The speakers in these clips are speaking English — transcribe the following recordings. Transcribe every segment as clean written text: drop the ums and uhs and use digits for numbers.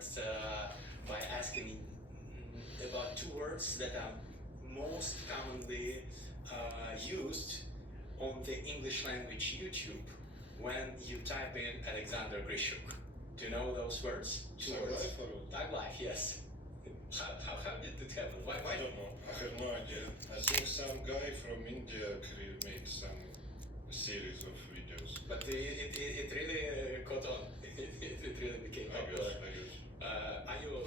start by asking about two words that are most commonly used on the English language YouTube when you type in Alexander Grishuk. Do you know those words? Two words. Tag life, yes. How did it happen? Why? I don't know. I have no idea. I think some guy from India made some series of videos. But it really caught on. It really became popular. I guess. Are you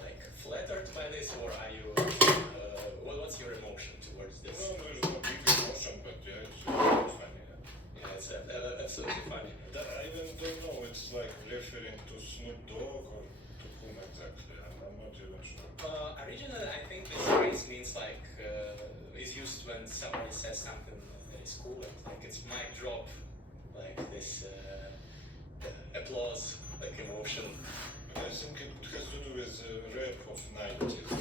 like flattered by this, or are you? What's your emotion towards this? No, there's no big emotion, but yeah, it's funny. Yeah, it's absolutely funny. I even don't know. It's like referring to Snoop Dogg or to whom exactly. I'm not even sure. Originally, I think this phrase means like is used when somebody says something that is cool, and like it's mic drop, like this applause, like emotion. But I think it has to do with rap of 90s.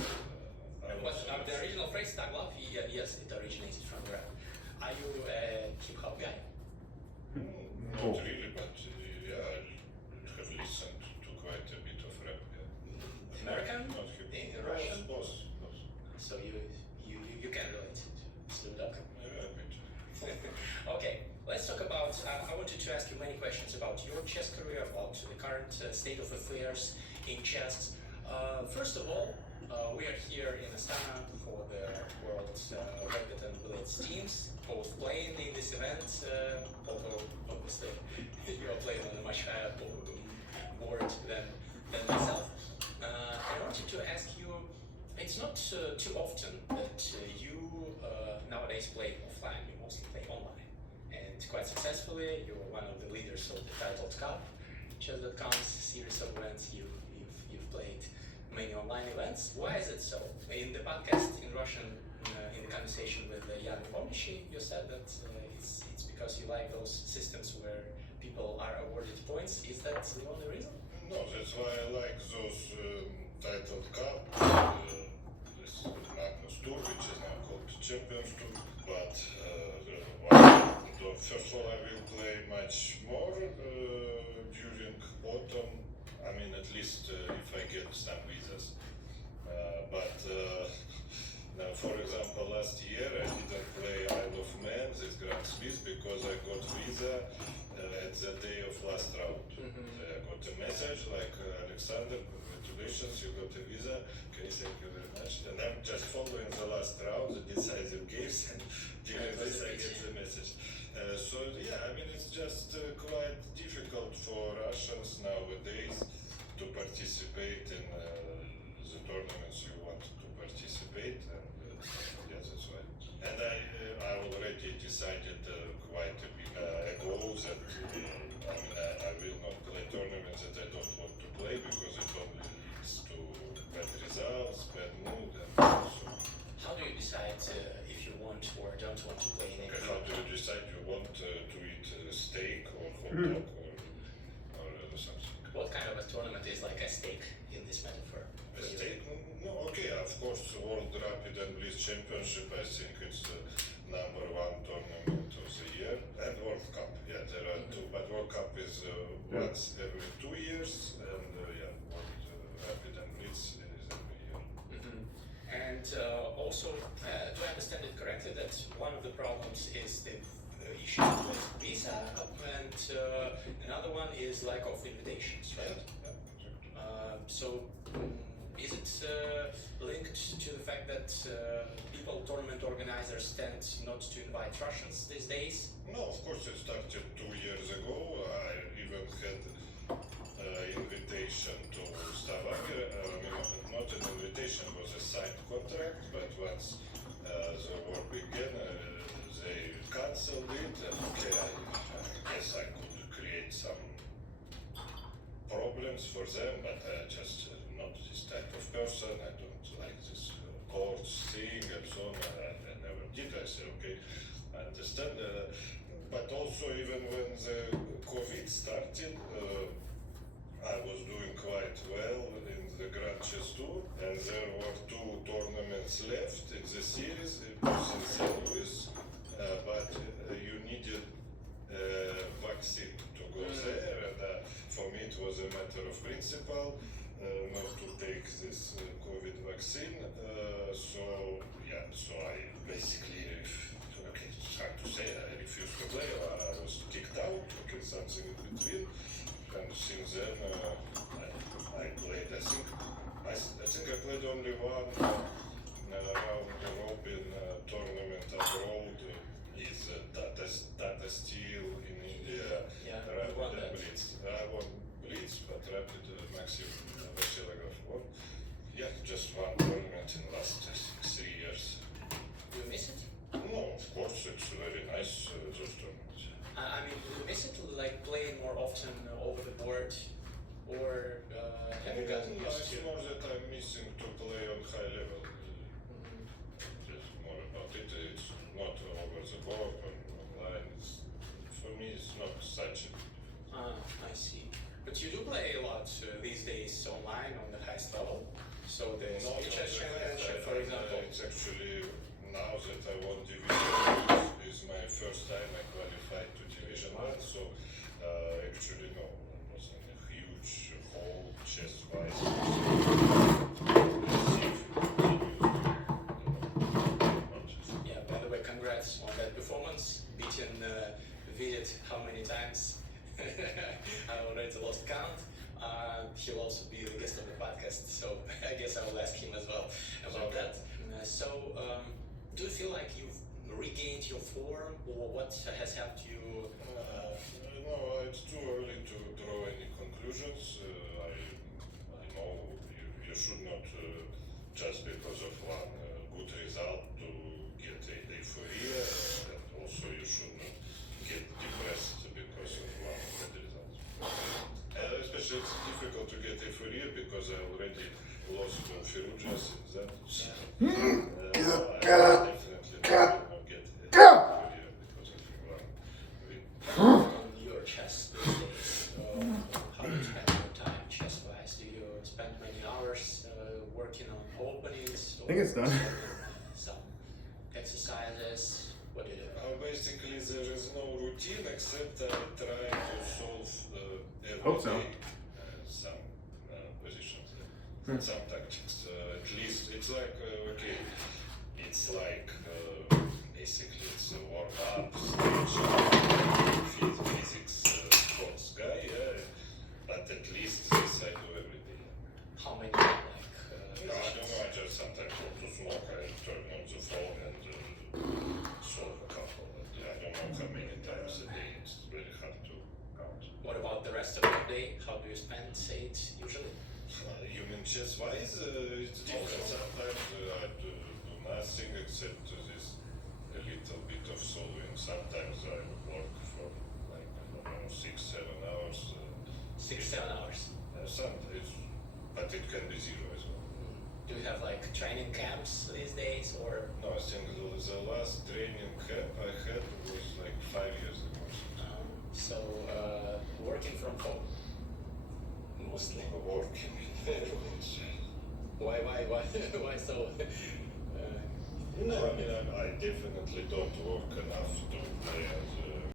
But the original phrase "tag love," yes, it originated from rap. Are you a hip hop guy? Not really, but yeah, I have listened to quite a bit of rap. Yeah. American? Not hip hop. Russian? Both. So you can relate to Snoop Dogg. Yeah, a bit. Okay, let's talk about. I wanted to ask you many questions about your chess career, about the current state of affairs in chess. First of all, we are here in Astana for the World Rapid and Blitz teams, both playing in this event. Although obviously you are playing on a much higher board than myself. I wanted to ask you. It's not too often that you nowadays play offline. You mostly play online, and quite successfully. You're one of the leaders of the Titled Cup, Chess.com's series of events. You've played many online events. Why is it so? In the podcast in Russian, in the conversation with Jan Pomnishi, you said that it's because you like those systems where people are awarded points. Is that the only reason? No, that's why I like those Titled Cup, this Magnus Tour, which is now called Champions Tour. But first of all, I will play much more during autumn. I mean, at least if I get some visas. Now, for example, last year I didn't play Isle of Man, this Grand Swiss, because I got visa at the day of last round. I got a message like, Alexander, congratulations, you got a visa. Okay, thank you very much. And I'm just following the last round, the decisive games, and during this I get the message. So yeah, I mean, it's just quite difficult for Russians nowadays to participate in the tournaments you want to participate, and yeah, that's why. And I already decided quite a bit ago that I will not play tournaments that I don't want to play, because it only leads to bad results, bad mood, and so. How do you decide if you want or don't want to play in Okay, how do you decide you want to eat steak or hot dog or something? What kind of a tournament is like a steak in this metaphor? A steak? No, okay, of course, World Rapid and Blitz Championship, I think it's the number one tournament of the year, and World Cup, yeah, there are two, but World Cup is once every 2 years, and yeah, World Rapid and Blitz is every year. And also, do I understand it correctly that one of the problems is the issue with visa, and another one is lack of invitations, right? Yeah. So, is it linked to the fact that tournament organizers tend not to invite Russians these days? No, of course, it started 2 years ago. I even had invitation to Stavanger. Not an invitation, it was a signed contract, but once the war began, they cancelled it, and okay, I guess I could create some problems for them, but just not this type of person. I don't like this courts thing and so on. I never did. I said, okay, I understand. But also, even when the COVID started, I was doing quite well in the Grand Chess Tour, and there were 2 tournaments left in the series. It was in St. Louis, but you needed vaccine to go there, and for me it was a matter of principle. not to take this COVID vaccine. So I basically, okay, it's hard to say, I refused to play. I was kicked out, okay, something in between. And since then, I played, I think I played only one round robin tournament abroad. Is Tata Steel in India, Yeah, you Rapid won and that. Blitz. I won Blitz, but Rapid Maxim Vasilegraph won. Yeah, just one tournament in the last 3 years. Do you miss it? No, of course, it's very nice, those tournaments. I mean, do you miss it, like playing more often over the board, or have you gotten I used to? know that I'm missing to play on high level. Mhm. Just more about it. It's not over the board or online. For me, it's not such a. I see. But you do play a lot these days online on the highest level. So the Not on chess the championship, highest for level. example. It's actually now that I won Division 1, is my first time I qualified to Division 1. So actually, no, it wasn't a huge hole chess-wise. Yeah. By the way, congrats on that performance, beating Vidit how many times? I already lost count. He'll also be the guest of the podcast, so I guess I will ask him as well about that. Do you feel like you've regained your form, or what has helped you? No, it's too early to draw any conclusions. I know you should not just because of one good result to get euphoria, and also you should not get depressed because of one bad result. Especially it's difficult to get euphoria because I already lost to Ferrugias in that. I definitely not get euphoria because of one win. On your chess these days, how do you spend your time chess-wise? Do you spend many hours working on openings? I think it's done. Some exercises. What do you do? Basically, there is no routine except I try to solve every Hope so. day some positions, some tactics. At least it's like okay, it's like basically it's a warm up, physics, sports guy, but at least this I do every day. How many No, I positions? don't know. I just sometimes go to smoke. I turn on the phone and solve a couple. I don't know how many times a day. It's very hard to count. What about the rest of the day? How do you spend it usually? You mean chess-wise? It's different. Sometimes I do nothing except this a little bit of solving. Sometimes I work for like I don't know 6-7 hours. 6-7 hours. Sometimes, but it can be zero as well. Do you have like training camps these days, or? No, I think the last training camp I had was like 5 years ago. So working from home mostly. Working. Why so? No, I mean I definitely don't work enough to play as a